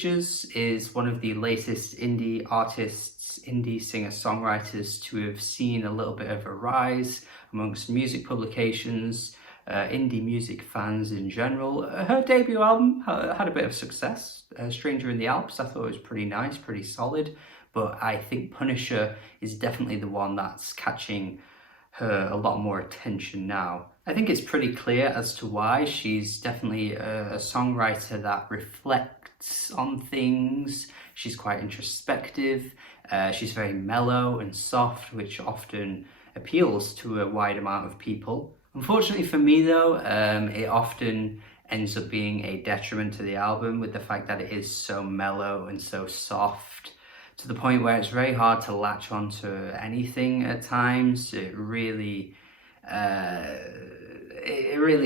Bridges is one of the latest indie artists, indie singer-songwriters to have seen a little bit of a rise amongst music publications, indie music fans in general. Her debut album had a bit of success. Stranger in the Alps, I thought it was pretty nice, pretty solid, but I think Punisher is definitely the one that's catching her a lot more attention now. I think it's pretty clear as to why. She's definitely a songwriter that reflects on things. She's quite introspective. She's very mellow and soft, which often appeals to a wide amount of people. Unfortunately for me though, it often ends up being a detriment to the album with the fact that it is so mellow and so soft, to the point where it's very hard to latch onto anything at times. It really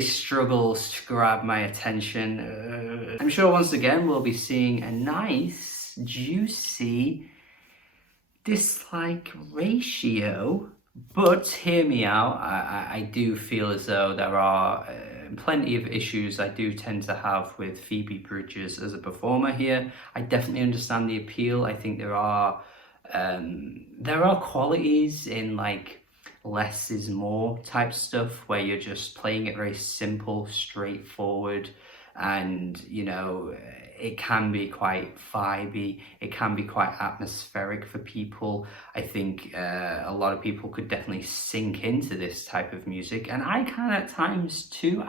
struggles to grab my attention. I'm sure once again we'll be seeing a nice, juicy dislike ratio, but hear me out, I do feel as though there are plenty of issues I do tend to have with Phoebe Bridgers as a performer here. I definitely understand the appeal. I think there are qualities in like less is more type stuff where you're just playing it very simple, straightforward, and you know, it can be quite vibey, it can be quite atmospheric for people. I think a lot of people could definitely sink into this type of music, and I can at times too,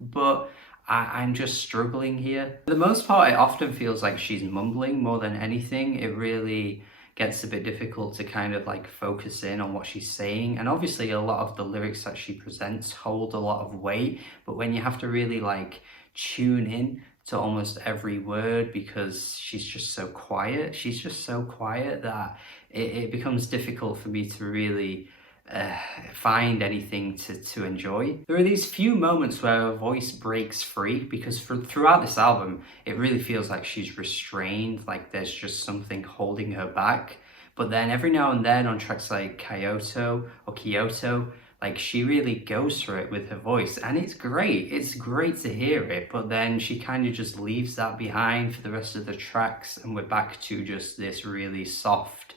but I'm just struggling here. For the most part, it often feels like she's mumbling more than anything. It really gets a bit difficult to kind of like focus in on what she's saying, and obviously a lot of the lyrics that she presents hold a lot of weight, but when you have to really like tune in to almost every word because she's just so quiet that it becomes difficult for me to really find anything to enjoy. There are these few moments where her voice breaks free, because throughout this album it really feels like she's restrained, like there's just something holding her back. But then every now and then on tracks like Kyoto, like she really goes for it with her voice, and it's great to hear it, but then she kind of just leaves that behind for the rest of the tracks, and we're back to just this really soft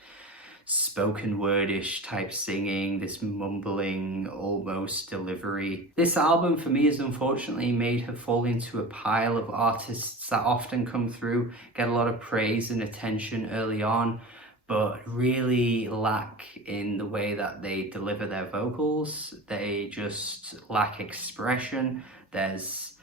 spoken wordish type singing, this mumbling almost delivery. This album for me has unfortunately made her fall into a pile of artists that often come through, get a lot of praise and attention early on, but really lack in the way that they deliver their vocals. They just lack expression. There's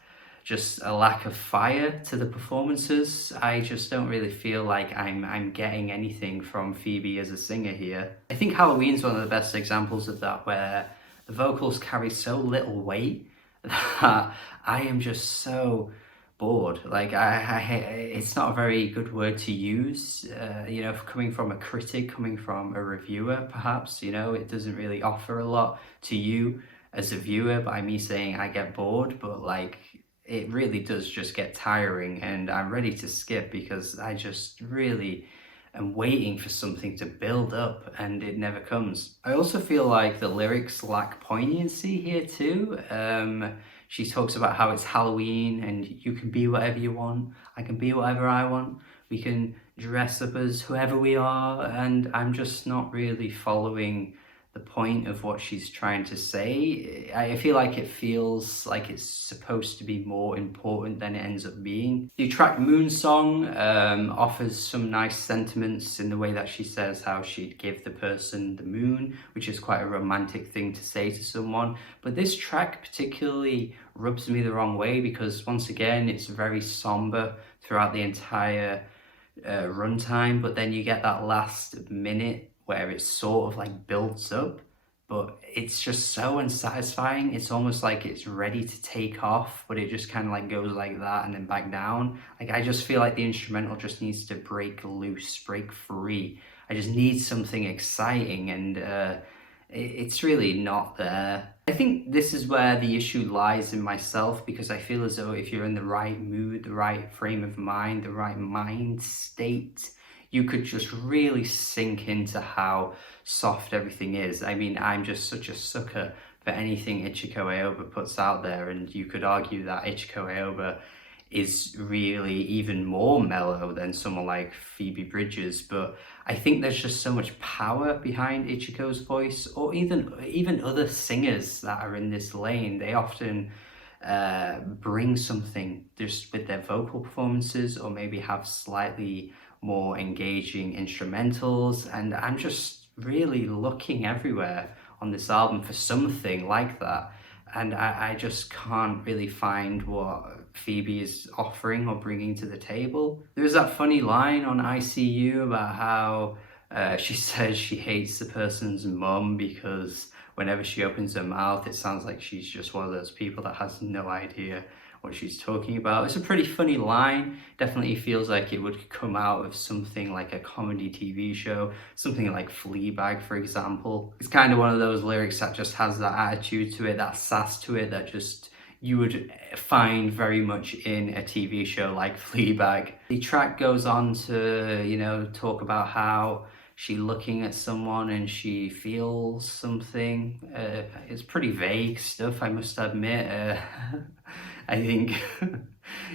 just a lack of fire to the performances. I just don't really feel like I'm getting anything from Phoebe as a singer here. I think Halloween's one of the best examples of that, where the vocals carry so little weight that I am just so bored. Like it's not a very good word to use, you know, coming from a critic, coming from a reviewer perhaps, you know, it doesn't really offer a lot to you as a viewer by me saying I get bored, but like it really does just get tiring, and I'm ready to skip because I just really am waiting for something to build up and it never comes. I also feel like the lyrics lack poignancy here too. She talks about how it's Halloween and you can be whatever you want. I can be whatever I want. We can dress up as whoever we are, and I'm just not really following the point of what she's trying to say. I feel like it feels like it's supposed to be more important than it ends up being. The track Moonsong offers some nice sentiments in the way that she says how she'd give the person the moon, which is quite a romantic thing to say to someone. But this track particularly rubs me the wrong way because once again, it's very somber throughout the entire runtime, but then you get that last minute where it sort of like builds up, but it's just so unsatisfying. It's almost like it's ready to take off, but it just kind of like goes like that and then back down. Like I just feel like the instrumental just needs to break loose, break free. I just need something exciting, and it's really not there. I think this is where the issue lies in myself, because I feel as though if you're in the right mood, the right frame of mind, the right mind state, you could just really sink into how soft everything is. I mean, I'm just such a sucker for anything Ichiko Aoba puts out there, and you could argue that Ichiko Aoba is really even more mellow than someone like Phoebe Bridgers, but I think there's just so much power behind Ichiko's voice, or even other singers that are in this lane. They often bring something just with their vocal performances, or maybe have slightly more engaging instrumentals, and I'm just really looking everywhere on this album for something like that, and I just can't really find what Phoebe is offering or bringing to the table. There's that funny line on ICU about how she says she hates the person's mum because whenever she opens her mouth, it sounds like she's just one of those people that has no idea what she's talking about. It's a pretty funny line. Definitely feels like it would come out of something like a comedy TV show, something like Fleabag, for example. It's kind of one of those lyrics that just has that attitude to it, that sass to it, that just you would find very much in a TV show like Fleabag. The track goes on to, you know, talk about how she's looking at someone and she feels something. It's pretty vague stuff, I must admit. I think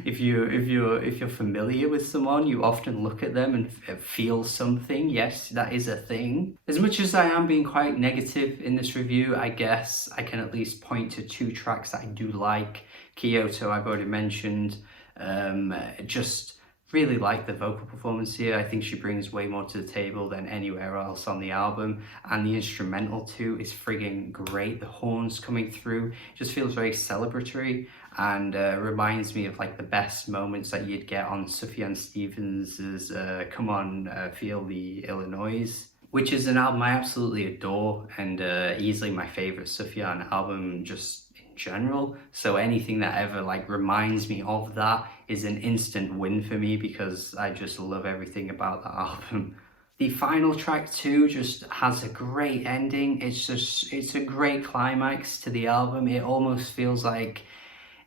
if you're familiar with someone, you often look at them and feel something. Yes, that is a thing. As much as I am being quite negative in this review, I guess I can at least point to 2 tracks that I do like. Kyoto, I've already mentioned. Just really like the vocal performance here. I think she brings way more to the table than anywhere else on the album, and the instrumental too is frigging great. The horns coming through just feels very celebratory, and reminds me of like the best moments that you'd get on Sufjan Stevens's Come On, Feel the Illinois, which is an album I absolutely adore, and easily my favorite Sufjan album just general. So anything that ever like reminds me of that is an instant win for me, because I just love everything about that album. The final track too just has a great ending. It's a great climax to the album. It almost feels like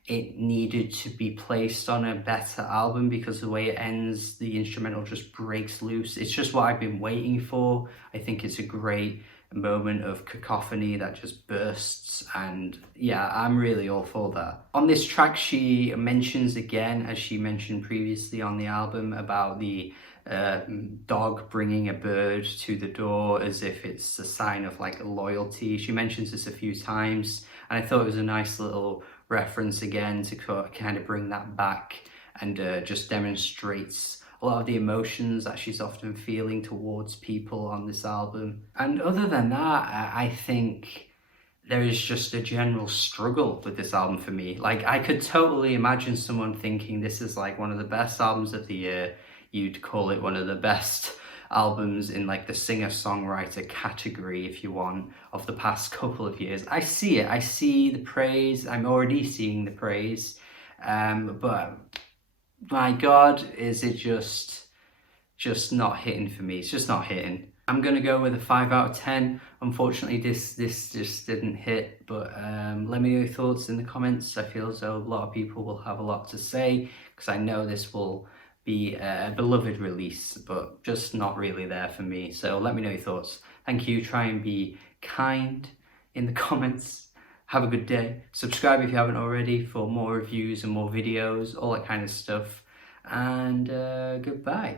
it needed to be placed on a better album, because the way it ends, the instrumental just breaks loose. It's just what I've been waiting for. I think it's a great moment of cacophony that just bursts, and yeah, I'm really all for that. On this track, she mentions again, as she mentioned previously on the album, about the dog bringing a bird to the door as if it's a sign of like loyalty. She mentions this a few times, and I thought it was a nice little reference again to kind of bring that back, and just demonstrates a lot of the emotions that she's often feeling towards people on this album. And other than that, I think there is just a general struggle with this album for me. Like, I could totally imagine someone thinking this is like one of the best albums of the year. You'd call it one of the best albums in like the singer-songwriter category, if you want, of the past couple of years. I see it. I see the praise. I'm already seeing the praise. But my God, is it just not hitting for me? It's just not hitting. I'm gonna go with a 5 out of 10. Unfortunately, this just didn't hit, but let me know your thoughts in the comments. I feel as though a lot of people will have a lot to say, because I know this will be a beloved release, but just not really there for me. So let me know your thoughts. Thank you. Try and be kind in the comments. Have a good day. Subscribe if you haven't already for more reviews and more videos, all that kind of stuff. And goodbye.